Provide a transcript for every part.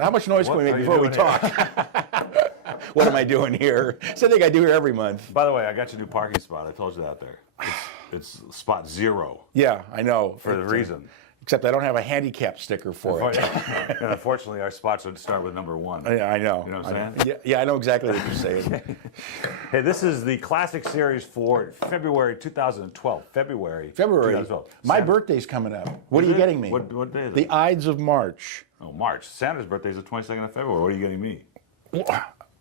How much noise can we make before we talk? What am I doing here? Something I do here every month. By the way, I got your new parking spot. I told you that there. It's spot 0. Yeah, I know. For the reason. Except I don't have a handicap sticker for it. And unfortunately, our spots would start with number 1. Yeah, I know. You know what I'm saying? Yeah, I know exactly what you're saying. Hey, this is the Classic Series for February 2012. February. February. 2012. My birthday's coming up. What are you getting me? What day is it? The Ides of March. Oh, March. Sandra's birthday is the 22nd of February. What are you getting me?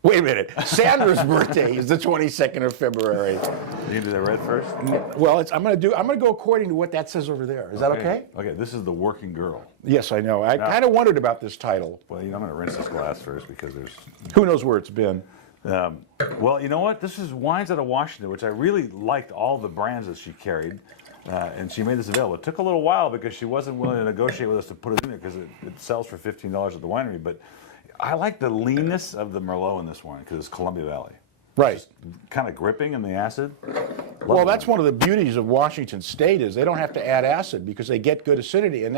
Wait a minute. Sandra's birthday is the 22nd of February. You gonna do that red first? Well, I'm gonna go according to what that says over there. Is that okay? Okay, this is the working girl. Yes, I know. I kind of wondered about this title. Well, I'm gonna rinse this glass first because there's. Who knows where it's been? Well, you know what? This is wines out of Washington, which I really liked all the brands that she carried. And she made this available. It took a little while because she wasn't willing to negotiate with us to put it in there because it sells for $15 at the winery. But I like the leanness of the Merlot in this wine because it's Columbia Valley. Right. Kind of gripping in the acid. Well, that's one of the beauties of Washington State is they don't have to add acid because they get good acidity, and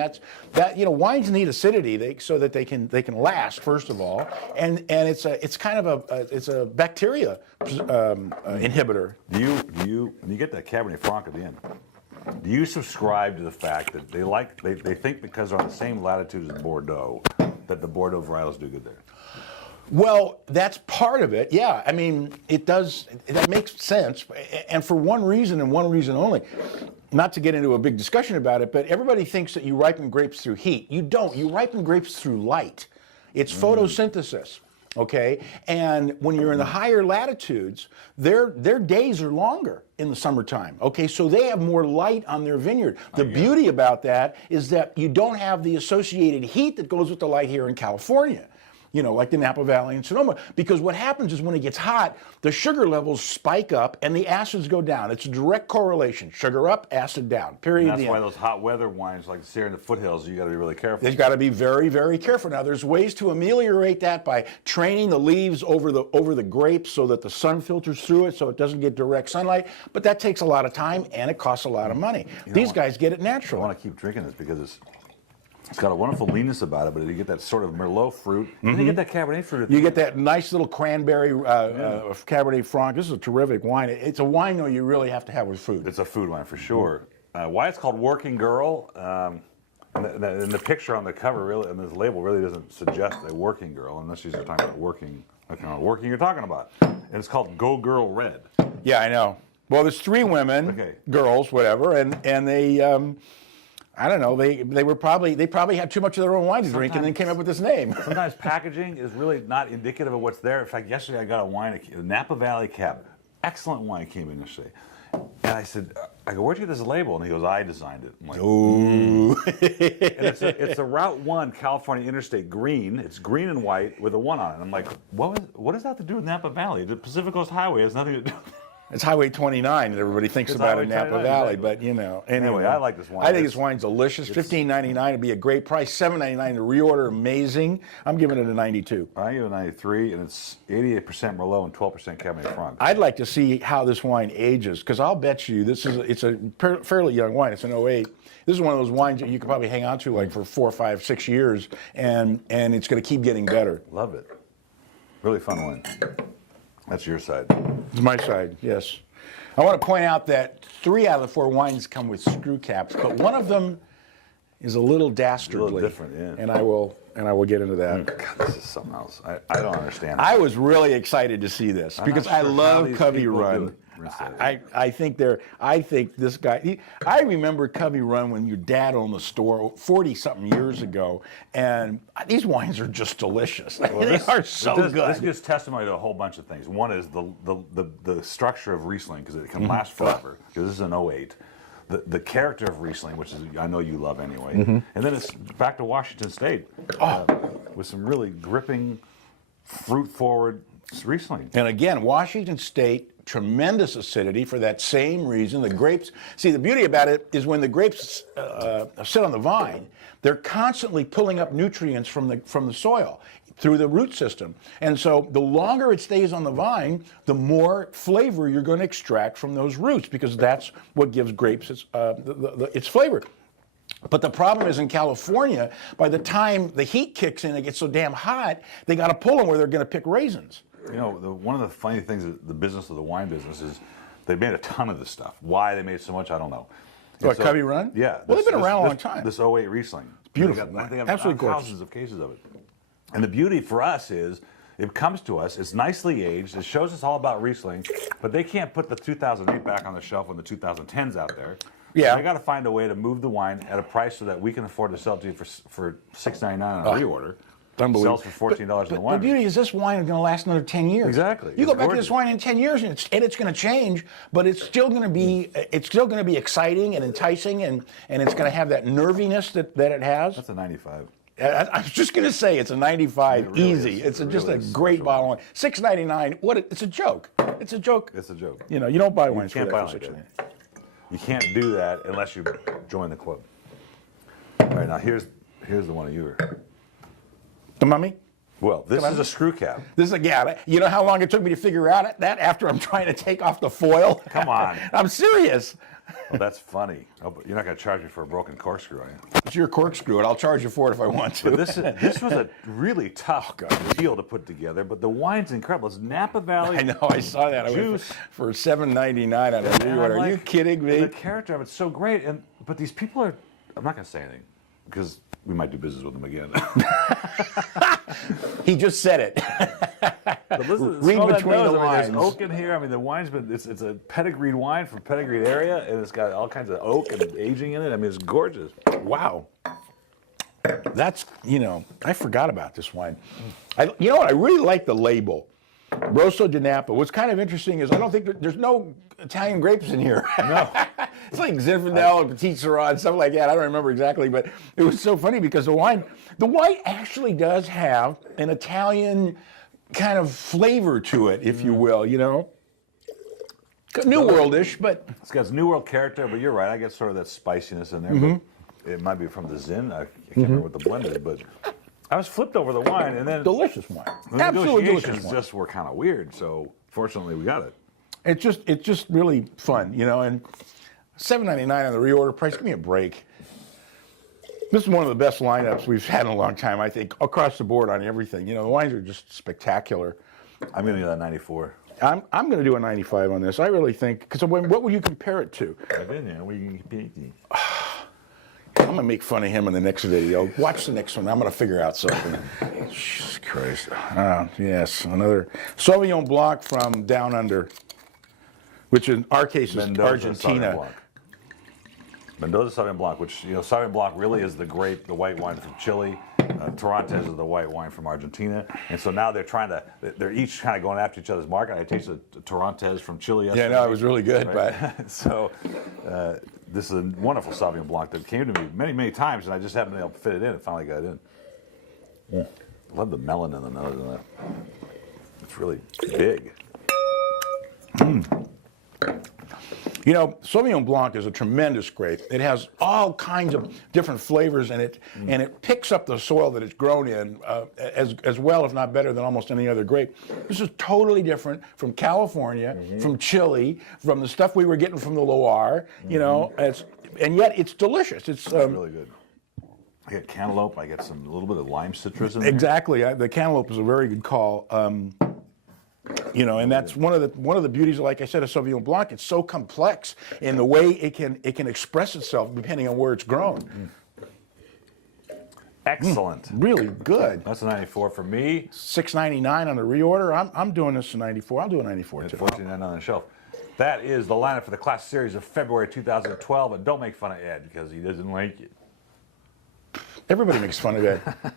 wines need acidity so that they can last first of all, and it's kind of a bacteria inhibitor. Do you when you get that Cabernet Franc at the end? Do you subscribe to the fact that they think because they're on the same latitude as Bordeaux that the Bordeaux varietals do good there? Well, that's part of it. Yeah, I mean, it does. That makes sense, and for one reason and one reason only. Not to get into a big discussion about it, but everybody thinks that you ripen grapes through heat. You don't. You ripen grapes through light. It's photosynthesis. Okay, and when you're in the higher latitudes, their days are longer in the summertime. Okay, so they have more light on their vineyard. The beauty about that is that you don't have the associated heat that goes with the light here in California. Like the Napa Valley and Sonoma, because what happens is when it gets hot, the sugar levels spike up and the acids go down. It's a direct correlation. Sugar up, acid down. Period. And that's why those hot weather wines like the Sierra in the foothills, you got to be really careful. You've got to be very, very careful. Now, there's ways to ameliorate that by training the leaves over the grapes so that the sun filters through it so it doesn't get direct sunlight, but that takes a lot of time and it costs a lot of money. These guys get it natural. I want to keep drinking this because it's got a wonderful leanness about it, but you get that sort of Merlot fruit, and you get that Cabernet fruit. You get that nice little cranberry Cabernet Franc. This is a terrific wine. It's a wine, though, you really have to have with food. It's a food wine for sure. Why it's called Working Girl, and the picture on the cover really, and this label really doesn't suggest a working girl, unless you're talking about working, what kind of working you're talking about. And it's called Go Girl Red. Yeah, I know. Well, there's 3 women, girls, whatever, and they. I don't know. They probably had too much of their own wine to drink and then came up with this name. Sometimes packaging is really not indicative of what's there. In fact, yesterday I got a wine, a Napa Valley Cab. Excellent wine came in yesterday. And I said, where'd you get this label? And he goes, I designed it. I'm like, ooh. And it's a Route 1 California Interstate green. It's green and white with a 1 on it. I'm like, what does that have to do with Napa Valley? The Pacific Coast Highway has nothing to do with it. It's Highway 29 that everybody thinks about in Napa Valley, but Anyway, I like this wine. I think this wine's delicious. $15.99 would be a great price. $7.99 to reorder, amazing. I'm giving it a 92. I give it a 93, and it's 88% Merlot and 12% Cabernet Franc. I'd like to see how this wine ages, because I'll bet you it's a fairly young wine. It's an 08. This is one of those wines that you could probably hang on to like for 4, 5, 6 years, and it's going to keep getting better. Love it. Really fun wine. That's your side. It's my side, yes. I want to point out that 3 out of the 4 wines come with screw caps, but one of them is a little dastardly. A little different, yeah. And I will get into that. God, this is something else. I don't understand. I was really excited to see this because I love Covey Run. I think this guy. I remember Covey Run when your dad owned the store 40-something years ago, and these wines are just delicious. They are so good. This gives testimony to a whole bunch of things. One is the structure of Riesling, because it can last forever. Because this is an 08. The character of Riesling, which is I know you love anyway, and then it's back to Washington State with some really gripping, fruit-forward Riesling. And again, Washington State. Tremendous acidity for that same reason. The grapes, see, the beauty about it is when the grapes sit on the vine, they're constantly pulling up nutrients from the soil through the root system. And so the longer it stays on the vine, the more flavor you're going to extract from those roots, because that's what gives grapes its flavor. But the problem is in California, by the time the heat kicks in, it gets so damn hot, they got to pull them where they're going to pick raisins. You know, one of the funny things, the business of the wine business is they made a ton of this stuff. Why they made so much, I don't know. What, Covey Run? Yeah. Well, they've been around a long time. This 08 Riesling. It's beautiful. They have Absolutely gorgeous. thousands of cases of it. And the beauty for us is, it comes to us, it's nicely aged, it shows us all about Riesling, but they can't put the 2008 back on the shelf when the 2010s out there. Yeah. So they got to find a way to move the wine at a price so that we can afford to sell it to you for $6.99 on a reorder. Unbelievable. Sells for $14 in the But wine. the beauty is this wine is going to last another 10 years. Exactly. You It's go back to gorgeous. this wine in 10 years and it's going to change, but it's still going to be exciting and enticing, and it's going to have that nerviness that it has. That's a 95. I was just going to say it's a 95 It really easy. is. It's just really a is great special. bottle of wine. $6.99. It's a joke. It's a joke. It's a joke. You know, you don't buy wines for can't that buy for like $6.99. that. You can't do that unless you join the club. All right, now here's the one of you. The Mummy? Well, this Come is on. a screw cap. This is a yeah. You know how long it took me to figure out that after I'm trying to take off the foil? Come on. I'm serious. Well, that's funny. Oh, but you're not going to charge me for a broken corkscrew, are you? It's your corkscrew, and I'll charge you for it if I want to. But this was a really tough deal to put together, but the wine's incredible. It's Napa Valley. I know, I saw that. I went Juice. for $7.99 on a And I'm reorder. Are you like, kidding me? The character of it's so great, but these people are. I'm not going to say anything because we might do business with them again. He just said it. But listen, Read smell that between the nose. I mean, there's lines. oak in here. I mean, the wine's been, it's a pedigreed wine from pedigreed area, and it's got all kinds of oak and aging in it. I mean, it's gorgeous. Wow. That's, I forgot about this wine. You know what? I really like the label. Rosso di Napa. What's kind of interesting is I don't think there's no Italian grapes in here. No. It's like Zinfandel and Petit Syrah and stuff like that. I don't remember exactly, but it was so funny because the wine actually does have an Italian kind of flavor to it, if you will, New World-ish, but It's got New World character, but you're right. I get sort of that spiciness in there. But it might be from the Zin. I can't remember what the blend is, but I was flipped over the wine, and then delicious wine. the Absolutely delicious negotiations wine. just were kind of weird. So fortunately, we got it. It's just really fun, and $7.99 on the reorder price. Give me a break. This is one of the best lineups we've had in a long time, I think, across the board on everything. The wines are just spectacular. I'm going to do that 94. I'm going to do a 95 on this. I really think, because what would you compare it to? I've been there. I'm going to make fun of him in the next video. Watch the next one. I'm going to figure out something. Jesus Christ. Yes, another Sauvignon Blanc from Down Under, which in our case is Mendoza Sauvignon Argentina. Blanc. Mendoza Sauvignon Blanc, which, Sauvignon Blanc really is the white wine from Chile. Torrontés is the white wine from Argentina. And so now they're each kind of going after each other's market. I tasted Torrontés from Chile yesterday. Yeah, no, it was really good, Right? but So this is a wonderful Sauvignon Blanc that came to me many, many times, and I just haven't been able to fit it in and finally got it in. I love the melon in the nose. It's really big. Sauvignon Blanc is a tremendous grape. It has all kinds of different flavors in it, and it picks up the soil that it's grown in as well, if not better, than almost any other grape. This is totally different from California, from Chile, from the stuff we were getting from the Loire. And yet it's delicious. It's Really good. I get cantaloupe. I get a little bit of lime citrus in there. exactly. The cantaloupe is a very good call. And that's one of the beauties, like I said, of Sauvignon Blanc. It's so complex in the way it can express itself depending on where it's grown. Excellent. Really good. That's a 94 for me. $6.99 on the reorder. I'm doing this to 94. I'll do a 94 And too. $14.99 on the shelf. That is the lineup for the Class Series of February 2012. And don't make fun of Ed because he doesn't like it. Everybody makes fun of that.